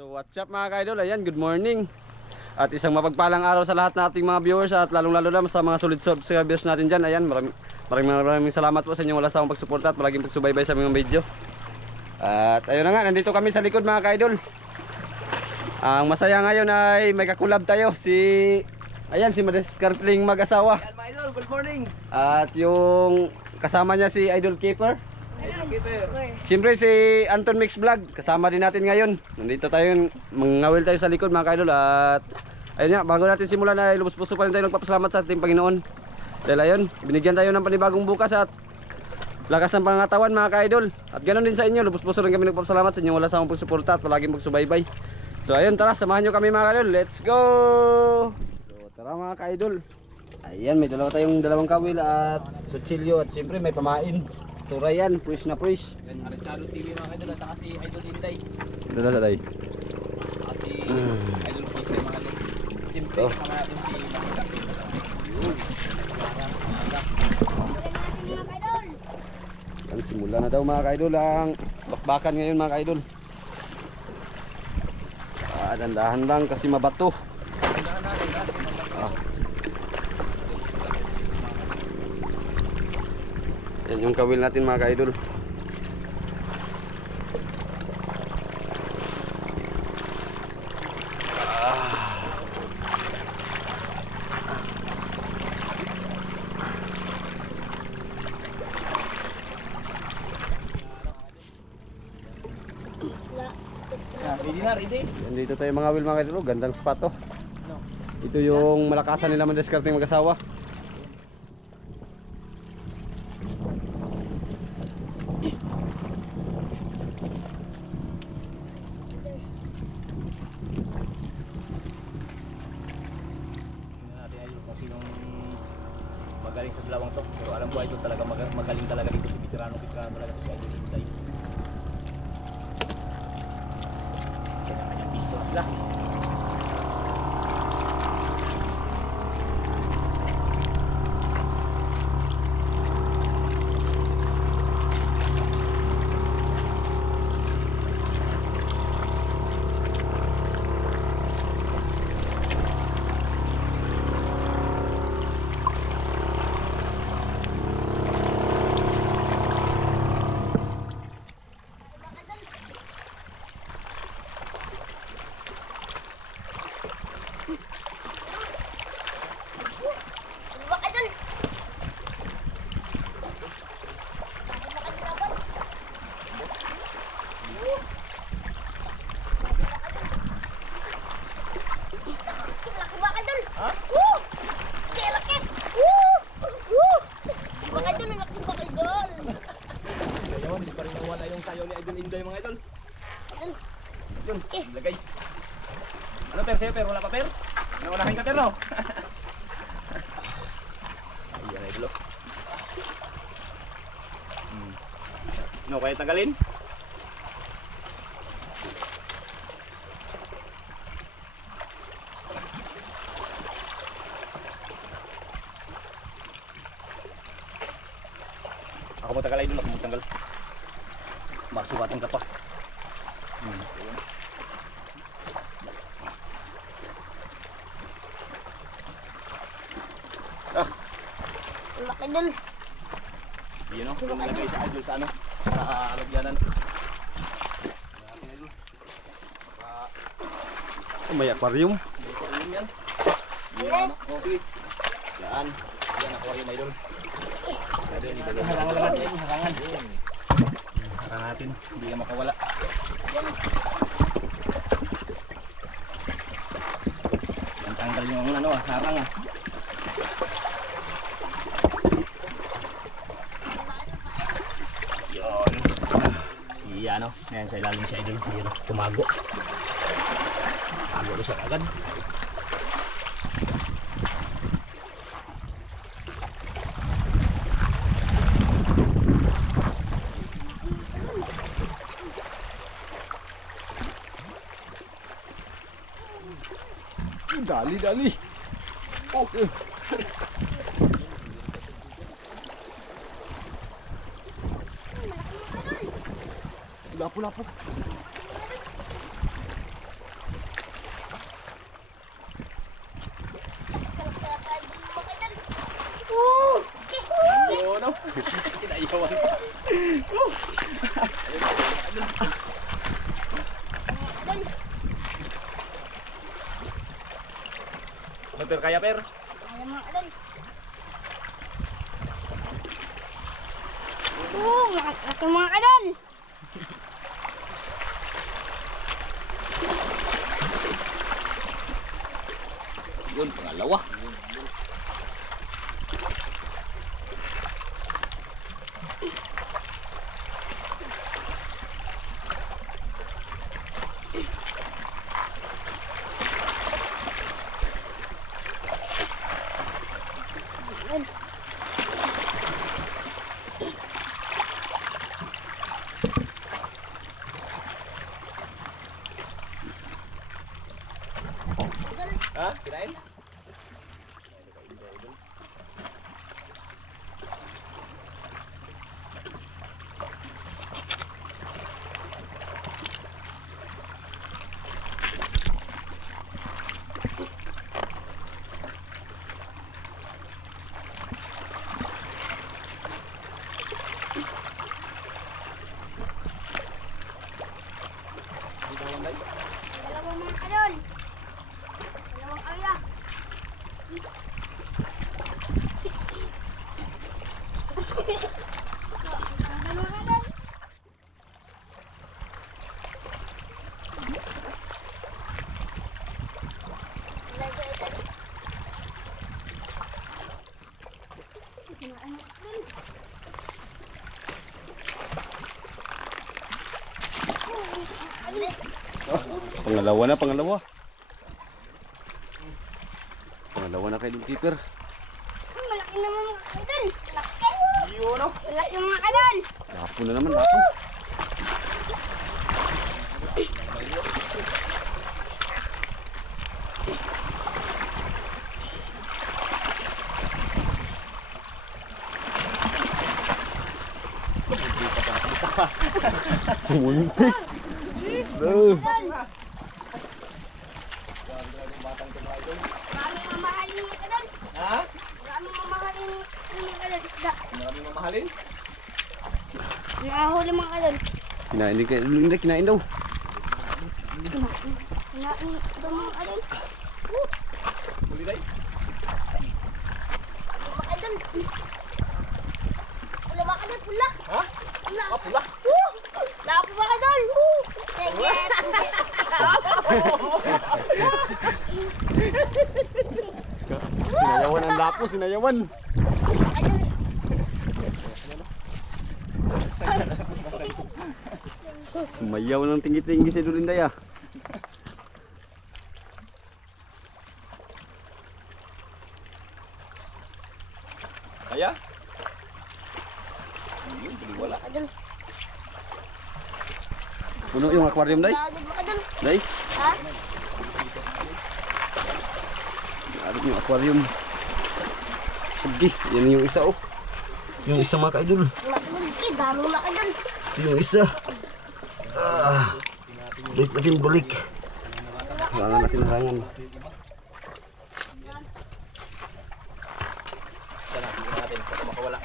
So what's up mga ka-idol, ayan, good morning. At isang mapagpalang araw sa lahat nating mga viewers at lalong lalo na sa mga solid subscribers natin dyan. Ayan, maraming salamat po sa inyong wala sawang pagsuporta at palaging pagsubaybay sa mga video. At ayun na nga, nandito kami sa likod mga ka-idol. Ang masaya ngayon ay may kakulab tayo, ayan, si Madiskartling mag-asawa. Ayan mga idol, good morning. At yung kasama niya si Idol Keeper. Siyempre si Anton Mix Vlog, kasama din natin ngayon. Nandito tayo, mangawil tayo sa likod mga ka-idol. At ayun nga, bago natin simulan ay lubos puso pa rin tayo nagpapasalamat sa ating Panginoon. Dahil ayun, binigyan tayo ng panibagong bukas at lakas ng pangatawan mga ka-idol. At ganoon din sa inyo, lubos puso rin kami nagpapasalamat sa inyo wala sa akong pagsuporta at palaging magsubaybay. So ayun, tara, samahan nyo kami mga ka-idol. Let's go! So tara mga ka-idol. Ayan, may tayong dalawang kawil at kutsilyo at siyempre may pamain. Turay yan, push na push. Arechalo TV mga idol at saka si Idol Inday. Dala day. At si Idol Kikre mga idol. Simple kasama natin si Yan, simula na daw mga ka-idol ang bakbakan ngayon mga ka-idol. Dandahan lang kasi mabato. Yan yung kawil natin mga ka-idol. Ready? Yan, dito tayo mga kawil mga ka-idol. Gandang spot to. Ito yung malakasan nila madiskarteng mag-asawa. Magaling sa dalawang to, pero alam ko ito talaga magaling talaga dito si veterano talaga si Idol Inday. Kanya-kanyang pisto na sila. Hindi pa rin nawala yung sayaw ni Idol Inday mga idol. Yun, lagay. Ano per sa'yo per? Wala pa per? Naunahin ka per no? Ayan idol. No, kaya tagalin? Ako mo tagal idol, ako mo tanggal. Masukatan ka pa. Laki dun. Yun o, nilagay sa idol sa ano? Sa lagyanan. May aquarium. May aquarium yan. Yan. O sige. Yan. Yan aquarium idol. Harangan lang natin. Harangan. Harangan natin. Hindi na makawala. Yan tanggal yung ano harang ah. Yun. Iyan o. Ayan sa ilalim si idol. Yun o. Tumago. Tumago siya agad. Dali. Okay. Lapo. per kaya per. Kaya mga idol. Laki mga idol. Yun, pangalawa. Ha? Kirain? Dalawang mga idol. Dalawang aya. Dalawang idol. Pangalawa na, pangalawa. Pangalawa na kay Idol Keeper. Malaki naman mga idol. Malaki. Yun, no? Malaki mga idol. Lapo na naman, lapo. Muntik. Maraming mamahalin mga idol. Ha? Maraming mamahalin mga idol. Isda. Maraming mamahalin? Nakahuli mga idol. Kinain din kay Idol, kinain daw. Kinain ito mga idol. Huli tayo? Mga idol. Wala mga idol. Pula. Ha? Pula. Ah, pula. Lapo mga idol. Sige. Sinayawan ang lapo, sinayawan. Idol. Sumayaw ng tinggi-tinggi si Idol Inday ah. Kaya? Yun, wala. Idol. Puno yung aquarium day. Wala mga idol. Day, Ha? ano yung aquarium. Sige, yan yung isa oh. Yung isa mga ka-idol. Mga idol. Dami mga idol. Yung isa. Balik natin balik. Harangan natin harangan. Sana, tingnan natin. Baka makawala.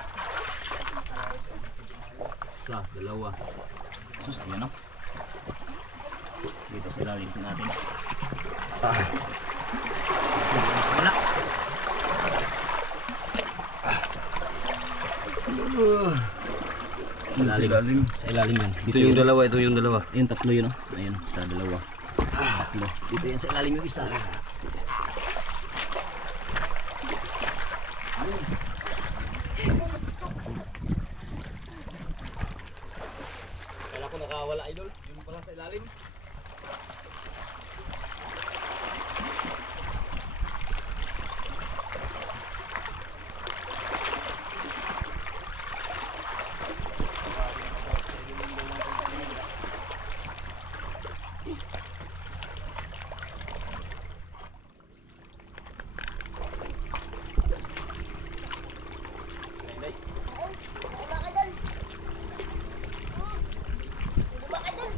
Isa, dalawa. Sus, ayan, no? Dito sa ilalim natin. Wala. Sa ilalim. Sa ilalim yan. Ito yung dalawa, ito yung dalawa. Yung tatlo yun, no? Ayan, sa dalawa. Tatlo. Dito yan sa ilalim yung isa. Kala ko nakawala, idol. Yun pala sa ilalim. Mga idol. Mga idol.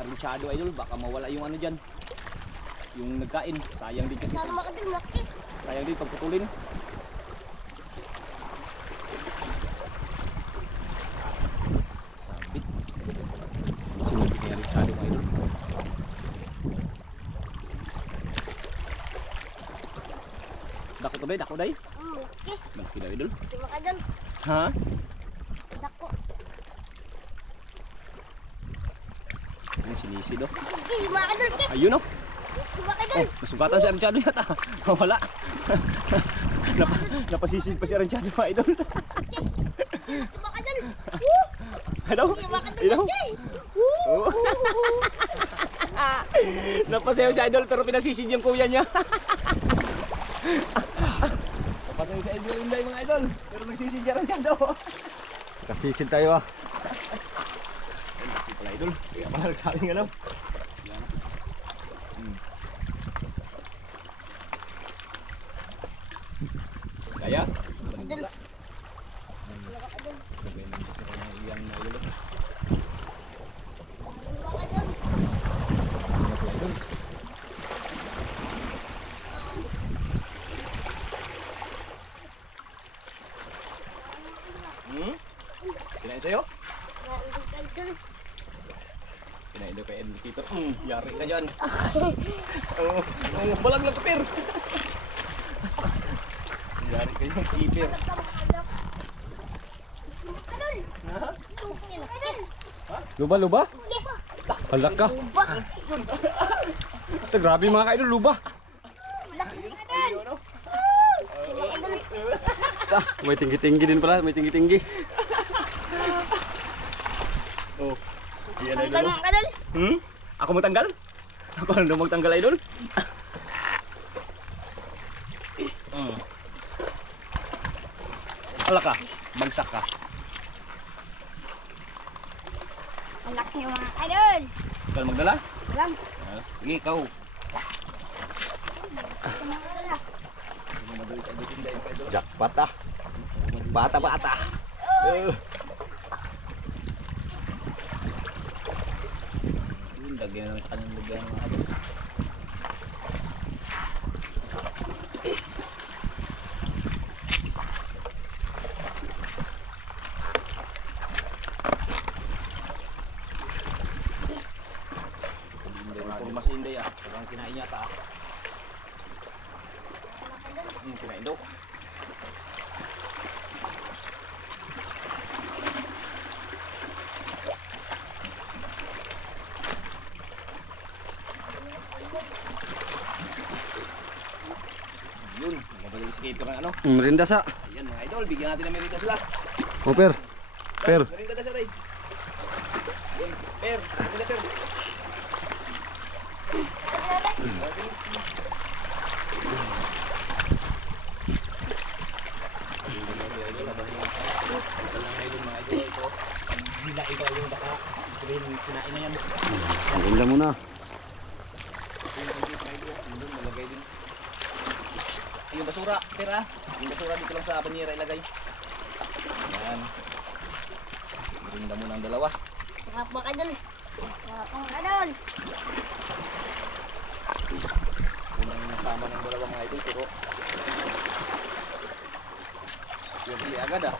arinsyado idol, baka mawala yung ano dyan. Yung nagkain, sayang din kasi. Sana makadol, laki. Sayang din pagputulin. Sabit. Sige, arinsyado mga idol. Dako to day, dako day. Laki. Malaki daw idol. Laki makadol. Ha? Dako. Ang sinisi do. Laki, makadol, laki. Ayun oh. Laki makadol. Oh, nasugatan si Aranchado yata. Wala. Napasisid pa si Aranchado mga idol. Laki makadol. Hello? Laki makadol, Hello? laki. Oh. Napasayaw si idol pero pinasisid yung kuya niya. Napasayaw si idol Inday mga idol pero nagsisid si Aranchado. Kasisid tayo ah. Hindi pala idol. Kaya pala nagsabing ano. Yan. Kaya? Makadol. Lagay mo kasi kanya iyan na idol. Makadol. Kinain sa'yo? Makadol. Kinain daw kay Educator. Yari ka dyan. Balag lang kapir. Yari ka dyan, keeper. Makadol. Ha? Laki, laki. Luba, luba? Laki. Halak ka. Ito, grabe mga ka-idol, luba. Ayun, ano? Ah, may tinggi-tinggi din pala, may tinggi-tinggi. Oh. Yan Makadol, idol. makadol. Ako magtanggal? Ako ano magtanggal idol? Ala ka, bagsak ka. Ang laki ng mga idol. Ikaw magdala? Alam. Sige, ikaw. Jackpot ah. Bata-bata. Lagyan naman sa kanyang lagyan mga idol. Puro mas inday ah. Parang kinain niya ta ah. Kinain daw. Yun, magaling si Keeper ng ano. Merinda sa. Ayan mga idol, bigyan natin ng merita sila. Oh, per. Per. Merinda na siya rin. Ayan, per, merinda per. Hila ikaw yung baka kinain na yan. Merinda muna. Malagay din. Yung basura, pera. Yung basura dito lang sa banyera ilagay. Ayan. Merinda muna ang dalawa. Sarap makadol. Sarap makadol. Unang nasama ng dalawang mga idol pero hindi agad ah.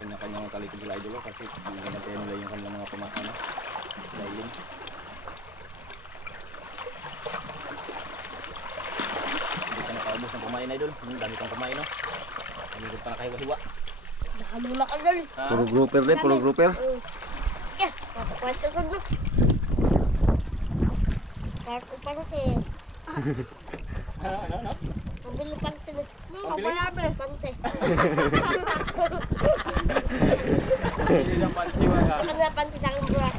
Kanya-kanyang kalikod sila idol kasi hindi natin nila yung kanilang mga pumakana. Dahil hindi ka nakaubos ng kumain idol. Dami kang kumain no. Maligod pa nakahiwa-hiwa. Dami makadol. Puro grouper din, puro grouper. Kaya, kapapwento ko na. Kahit upante. Ano? Pabili pante na. Pabili? Pabili pante. Hindi na pantiwala. Sa kanya pante sa akin bro.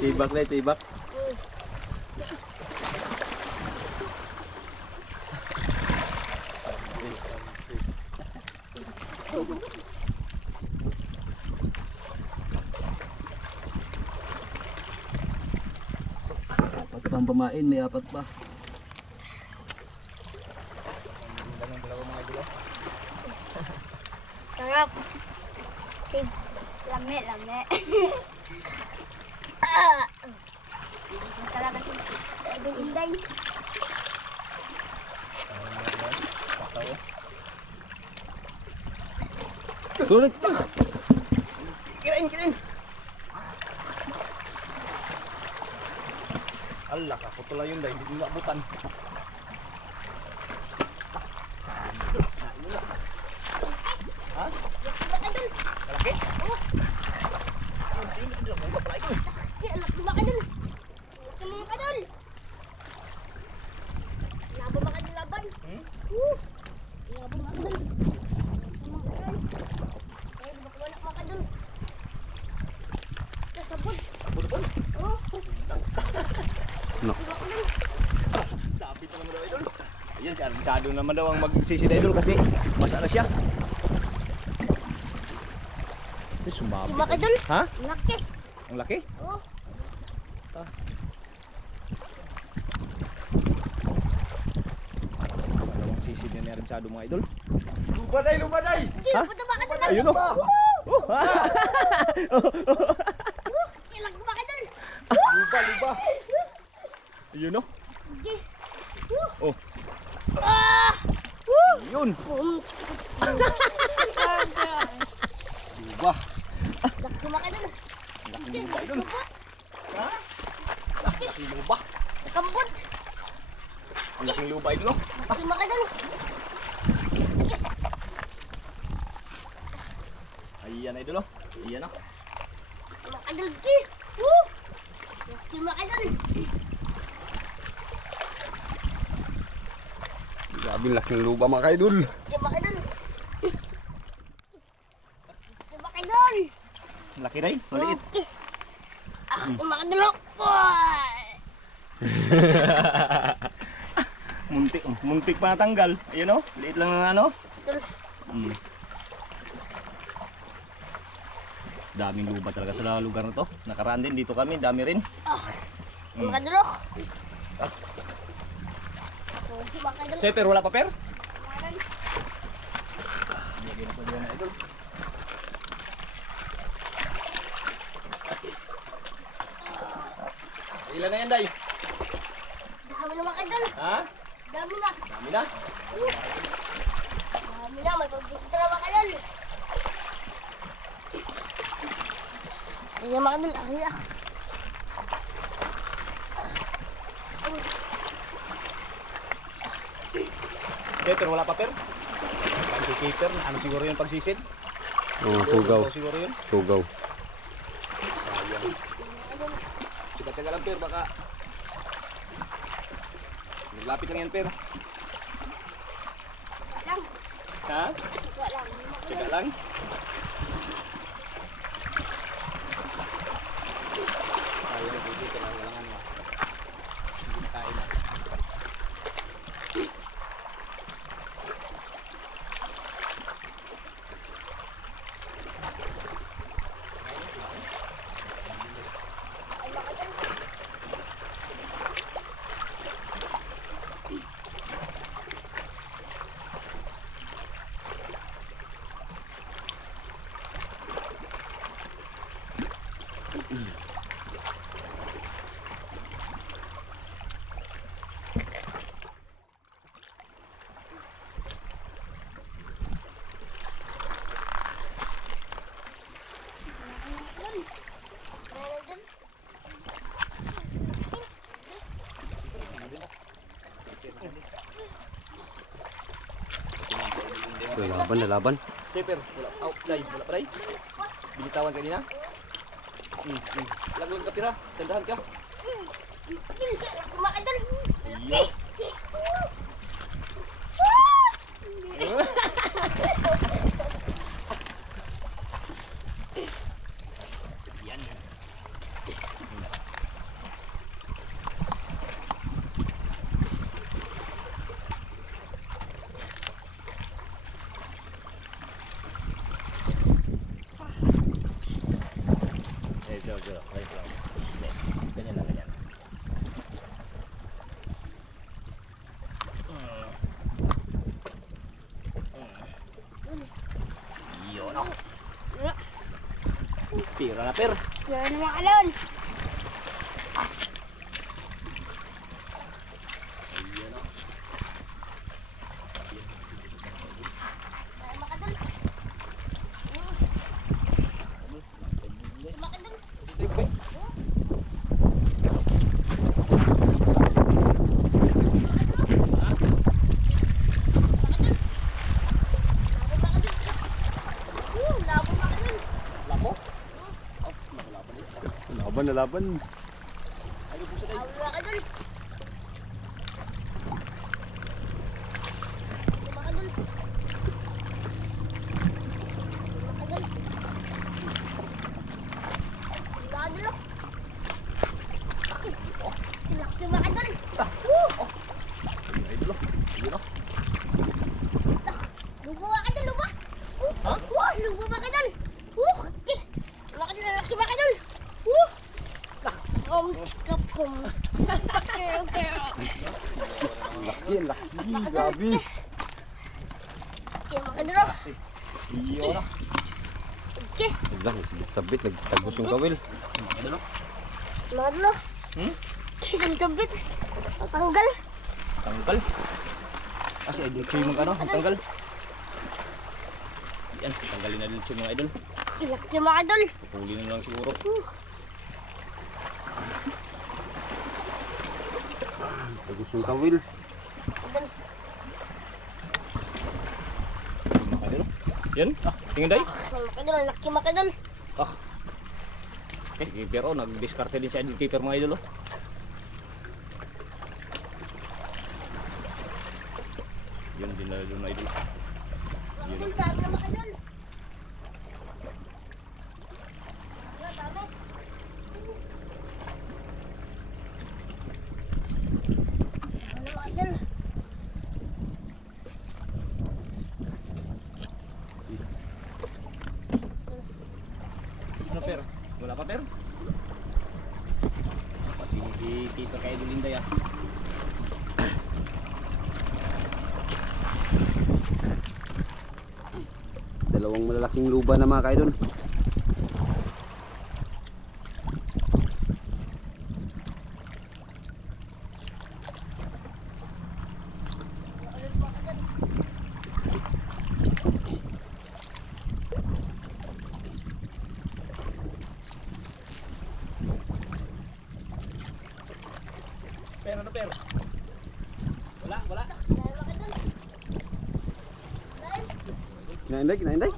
Tibak na tibak. Apat pang pamain, may apat pa. Sarap. Sib. Lame, lame. Talaga si Idol Inday. Tulad. Kirain, kirain. Allah, kakutula yun dahil hindi mabutan. Ha? Malaki? Oh, Hindi lang mga pala ito. anak mo ka dun. Anak mo ka dun. Laban mo ka dun, laban. Laban mo ka dun. Ay, bakwanak mo ka dun. Kasabot. Sabot-sabot. Oh, No. Sabi pa naman daw idol. Ayan, si Armchado naman daw ang magsisid idol kasi basa na siya. Sumabi. Lima ka dun. Ha? Laki. Ang laki? Oh. Dalawang sisid na ni Armchado mga idol. Lubaday, lubaday! Hindi, Ha? pataba ka dun. Ayun o. Ilag ba ka dun? Luba, luba! Ayun o. Hindi. Oh. Ah! Yun. Boom. Luba! Laki ba ka dun? Laking luba idol. Ha? Laking luba. Kambot. Ang laking luba idol. Oh. Laki ba ka dun? Ayan idol oh. Ayan oh. Makadal ki. Woo! Laki ba ka dun? Grabe laking luba mga kaidol. Laki ba ka dun? Laki ba ka dun? Laki rin. Maliit. Okay. Ah, makadulok. Muntik. Muntik pa natanggal. Ayan oh. Liit lang ng ano. Daming luba talaga sa lugar na to. Nakaraan din dito kami. Dami rin. Makadulok. Okay, makadulok. So, pero wala pa per? Lagyan pa dyan na idol. Ilan na yan, Day? Dami na makadul. Ha? Dami na. Dami na. Dami na. May pagbisita na makadul. Ayan makadul. Ayan. Okay, pero wala pa per? Indicator, ano siguro yung pagsisid? Oh, tugaw. Siguro yun. Tugaw. Tsaga-tsaga lang per, baka naglapit lang yan per. Lang. Ha? Walang. Tsaga lang. Ayaw, dito ka lang walangan mo. Hindi tayo na. Laban na laban. Paper, wala. Out, Day. Wala pa, Day. Binitawan kanina. Laglag ka pira. Tandahan ka. Makadul. Iyo. Yan. Wait lang. Ganyan lang, ganyan. Bira na per. Yan na mga idol. Yan mga idol. Mga idol. Labo mga idol. Labo. Laban na laban. Ayun po sa tayo. Labo mga idol. Mga idol. Mga idol. Mga idol. Laki mga idol. Idol. Yun o. Lupa mga idol, lupa. Ha? Lupa mga idol. Okay. Mga idol, laki mga idol. Kapom. Okay. Laki, laki. Grabe. Okay, mga idol. Iyo na. Okay. Lang, sabit nagtagos yung kawil. Idol. Mga idol. Isang sabit. Ang tanggal. Tanggal. Kasi idol ko yung mga ano, tanggal. Yan, tanggalin na din yung mga idol. Laki mga idol. Pupuli na lang siguro. Tagos yung kawil. Idol. Mga idol. Yan, tingin day. Mga idol, laki mga idol. Pero nag-discarte din si idol keeper mga idol. Yun din na idol na idol. Mga idol, dami na mga idol. Dami. Ano mga idol? Ano pero? Wala pa pero? Pati si keeper kay idol Inday ah. Dalawang malalaking luba na mga kaidol. Pero ano pero? Wala, wala. Dami mga idol. Dami. Kinainday, kinainday.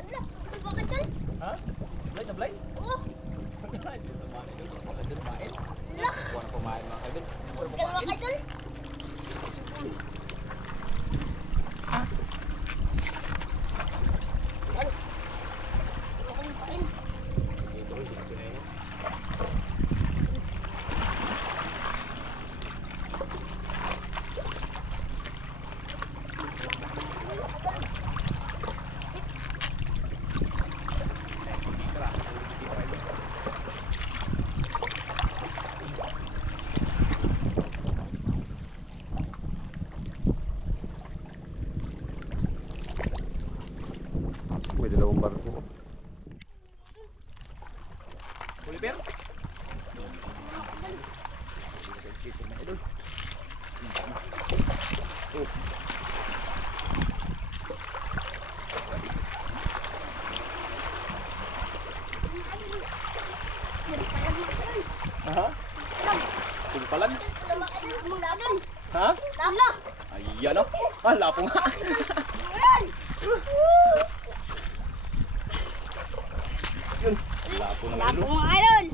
Ala, ano mga idol? Ha? Sablay, sablay? Oh, Idol, kumain. ala. Kuha na kumain mga idol. Kaya mga idol. Idol, sinabi na yun. May dalawang barko. Oliver? Idol. Ha? Sumpalan? Ha? Lala. Ayan o. Ah, lapo nga. Yun. Lapo na Labo idol. mga idol.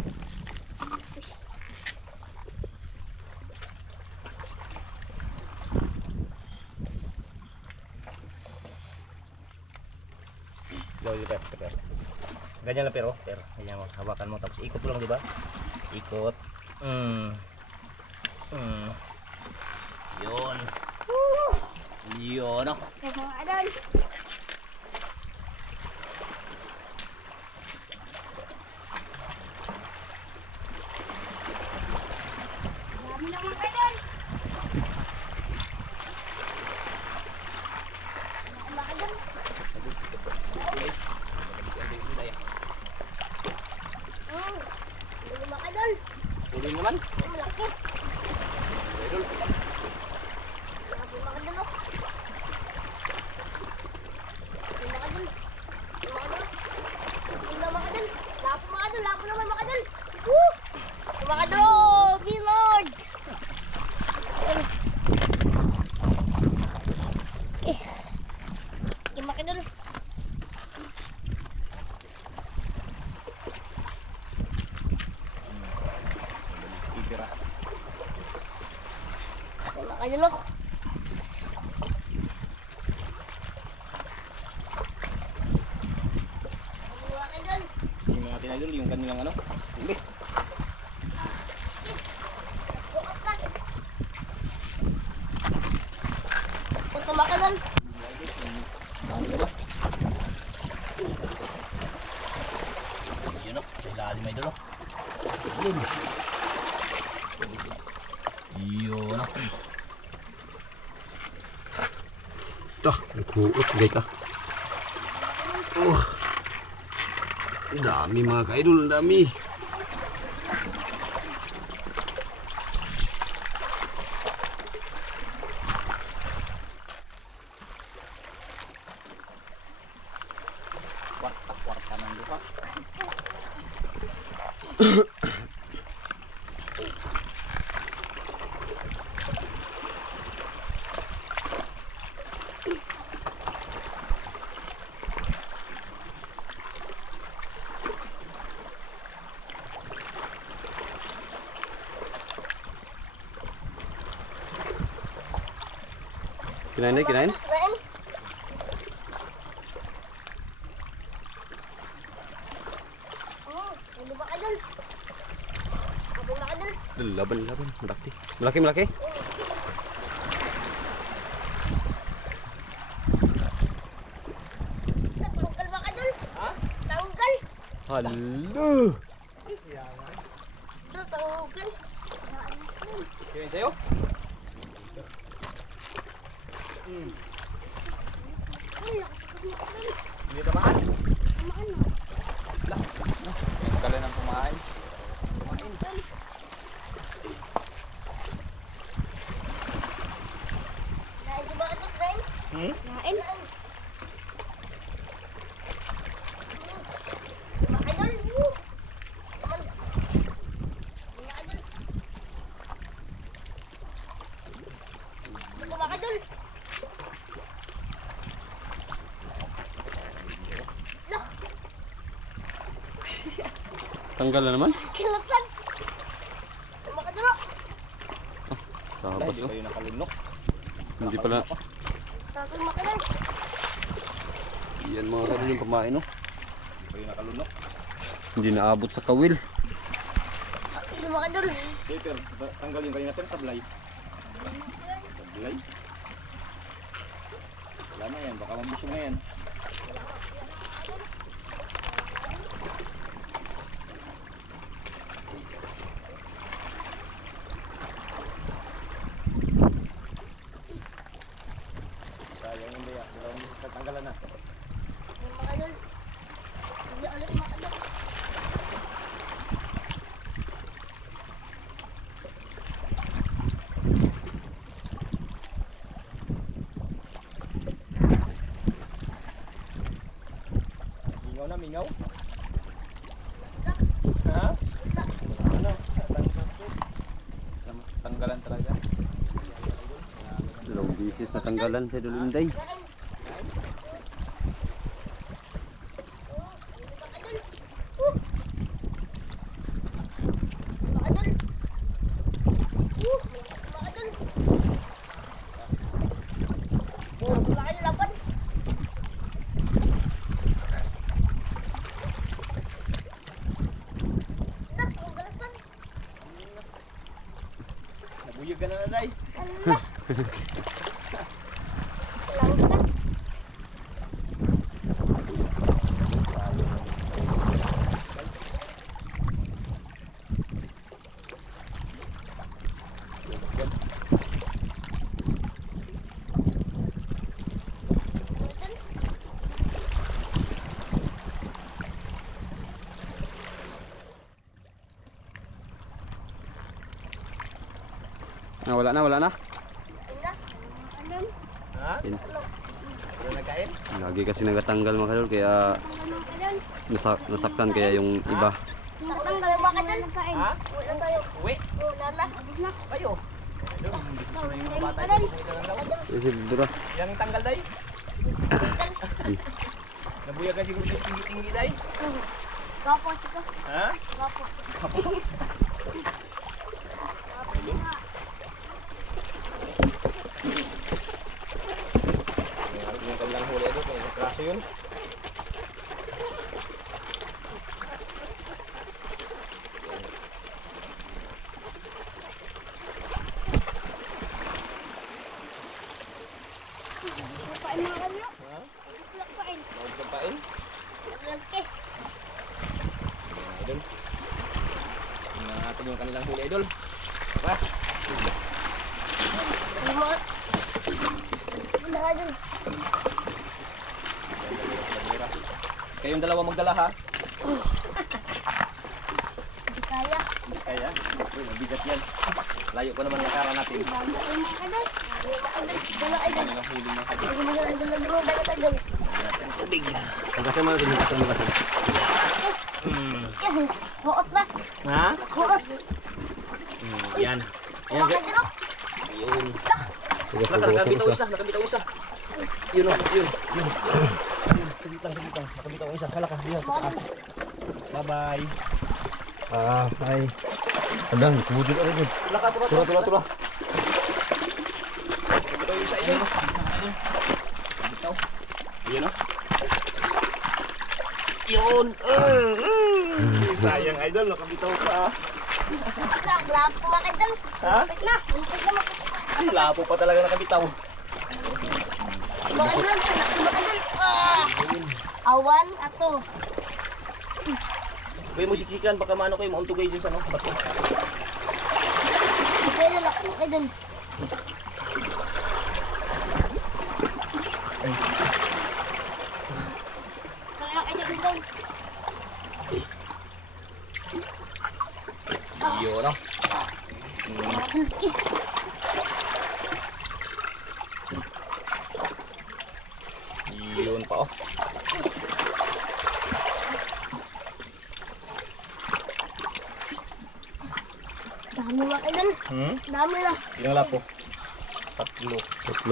Go, pero. Ganyan lang pero. Ganyan mo. Hawakan mo. Tapos ikot lang, di ba? Ikot. Yun. Yun o. Mga idol. Dami na mga idol. Mga idol. idol. Lapo mga idol, oh. Lapo naman mga idol. Woo! Mga idol, oh, Lord. Mga idol. Speaker ah. Mga idol, oh. Mga idol. Yung mga natin idol, yung kanilang ano. Hindi. Bukas na. Punta mga idol. Yun o, sa ilalim idol o. Yun. Yun o. Ito, nagkuot gay ka. Oh. Ang dami mga ka-idol, ang dami. Kwarta ng lupa. Kinain na, kinain. Kirain. Ano ba idol? Ano ba idol? Laban, laban. Malaki. Malaki, malaki. Tanggal ba idol? Ha? Tanggal. Halo. Ito, tanggal. Kaya sa'yo? Hindi tamaan. Kala ng kumain. Nain di ba ito, Nain? Hmm? Nain. Mga idol, woo! Naman. Mga idol. Mga idol. Lah, Tanggal na naman. kilasan. Mga idol, oh. Tapos Hindi oh. kayo nakalunok. Hindi pala. Tanggal mga idol. Yan mga ka-idol yung pamain oh. Hindi kayo nakalunok. Hindi naabot sa kawil. Mga idol. Peter, tanggal yung kayo natin sablay. Sablay? Wala na yan, baka mabusong na yan. Sayang hindi ah, wala mo tatanggalan na. Mga idol. Hindi ulit mga idol. Mingaw na, mingaw? Ha? Ano? Tanggalan talaga. Dalawang bisis na tanggalan sa idol Inday. Nabuyag ka na na, Day. Ah, wala na, wala na. Wala. Ano? Ha? Yun. Wala nagkain? Lagi kasi nagatanggal mga kadol kaya nasaktan kaya yung iba. Tatanggal ba ka dyan? Ha? Wala tayo. Uwi? Wala na. Abos na. Kayo? Idol, hindi ko na yung mga bata Idol. dito. Ito lang daw. Isip dura. Yang tanggal day? Nabuya ka siguro sa tinggi-tinggi day? Gapo siko. Ha? Gapo. Yung kabilang huli ito, kaya sa kraso yun. Pain mga kanyo. Ha? Pain. Huwag kang pain. Lagke. Idol. Tingnan natin yung kanilang huli, idol. Ba? Lima. Wala ka dyan. Kayong dalawa magdala ha? Hindi kaya. Kaya? Uy, mabigat yan. Layo pa naman lakaran natin. Pain mga kanyo. Wala idol. Ano na huli ng kanya? Wala idol. Wala idol. Tubig. Pagkasama natin yung kasama kasi. Yes. Huot na. Ha? Huot. Yan. Ayan, Kumakay dyan o. yun. Tugas na Nakabitaw tugas. isa, nakabitaw isa. Yun o, yun. Saglit lang. Nakabitaw isa. Hala ka, yun. Bye-bye. Ah, ay. Adang, kumudit ako dyan. Hala ka, Tura. Nakabitaw isa ito. Nakabitaw. Yun o. Yun. Sayang idol, nakabitaw pa. Lapo kumakay dyan. Ha? Kapit na. Muntik na makita. Ay, lapo pa talaga nakabitaw. Kumakay dyan. Kumakay dyan. Awan ato. Kaya mo siksikan, baka maano kayo, mauntugay dyan sa ano, bato. Kumakay dyan. Kumakay dyan. Kumakay dyan. Yun o. Yun pa oh. Dami kumakay dyan. Dami na. Ilang lapo? Tatlo.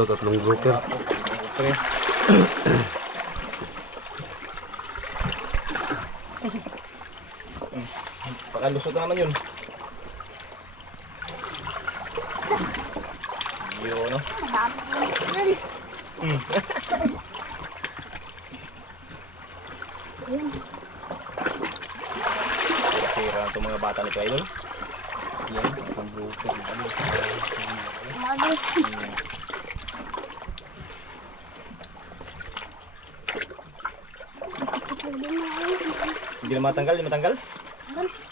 Tatlong broker. Lapo. Pre. Pakalusot na naman yun. Yun o. Dami kumakay dyan. Tira na itong mga bata nito idol. Yan, ang broken. Kumakay dyan. Hindi na matanggal, hindi matanggal.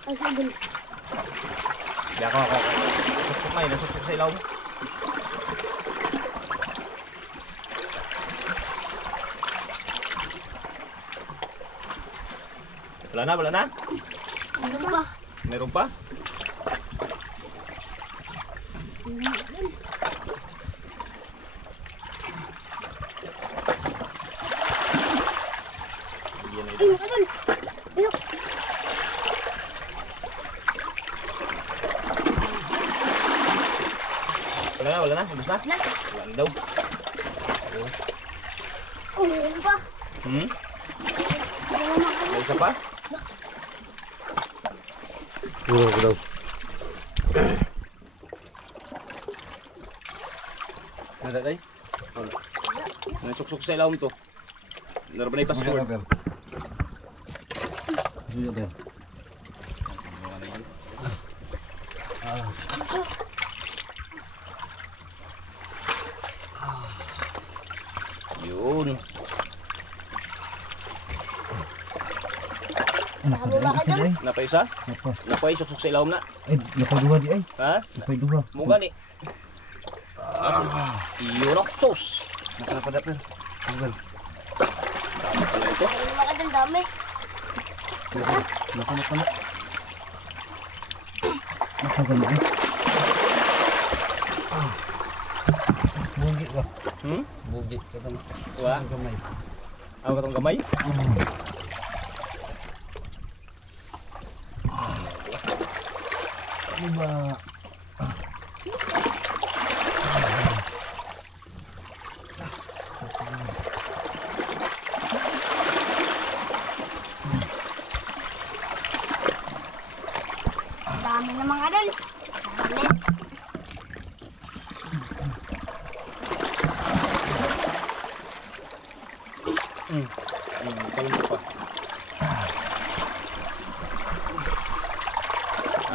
Ay, sabi. Hindi ako. Suksok na, nasuksok sa ilaw mo. Wala na. Ano ba? Meron pa? Yan Ay, kumakay dyan. Ayok. Wala na. Ubus na? Wala. Wala na daw. Ano ba? May isa pa? Mura ko daw. Nada tay? Nasuksok sa ilaw mo to. Naroon ba na ipassport? Yun. Dami kumakay dyan. Napay isa? Napay suksok sa ilaw mo na. Ay, napay duha di ay. Ha? Napay duha. Muga ni. Yun ang sos. Nakalapada per. Tanggal. Dami pala ito. Dami kumakay dyan. Dami. Naka. Nakagal na ay. Bugi ko. Bugi. Katong Wa. gamay. Ang katong gamay. Ano ba? Dami na mga idol. Dami. Kalma pa.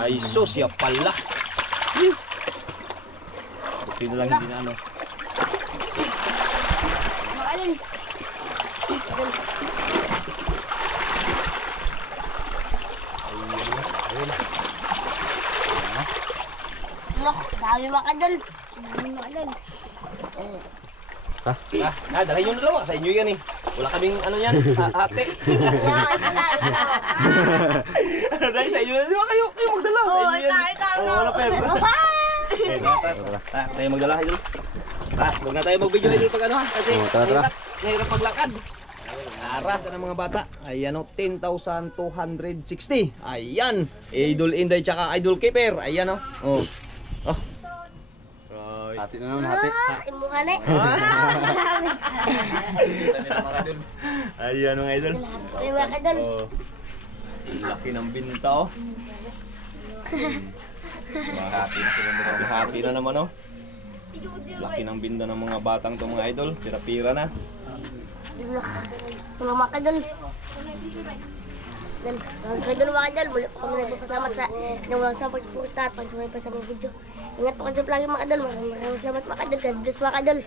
Ay, sus, ya pala. Buti na lang hindi na ano. Mga idol. Look, dami mga idol. Dami mga idol. Dalahin nyo na lang. Sa inyo yan eh. Wala kaming ano yan, hati. Yeah, ito lang, ito. Ano dahil sa inyo na, di ba kayo magdala? Sa Oh, inyo yan. ikaw. Oo, wala pera. Okay, tayo magdala, idol. Huwag na tayo mag-video, idol, pag ano ha. Kasi tara. mahirap maglakad. Tara, ito ng mga bata. Ayan o, 10,260. Ayan. Idol Inday tsaka Idol Keeper. Ayan o. Oh. Oh. Hati na naman, hati. Imuhan eh. Ayan mga idol. Dami mga idol. Oh. Laki ng binta oh. Mahati na sila mga hati na naman oh. Laki ng binta ng mga batang to mga idol. Pira-pira na. Ito mga idol. Dan, mga idol mga idol. Muli po kami nagpapasalamat sa inyong walang sa pagsuporta at pagsamay pa sa mga video. Ingat po kayo lagi mga idol. Maraming salamat mga idol. God bless mga idol.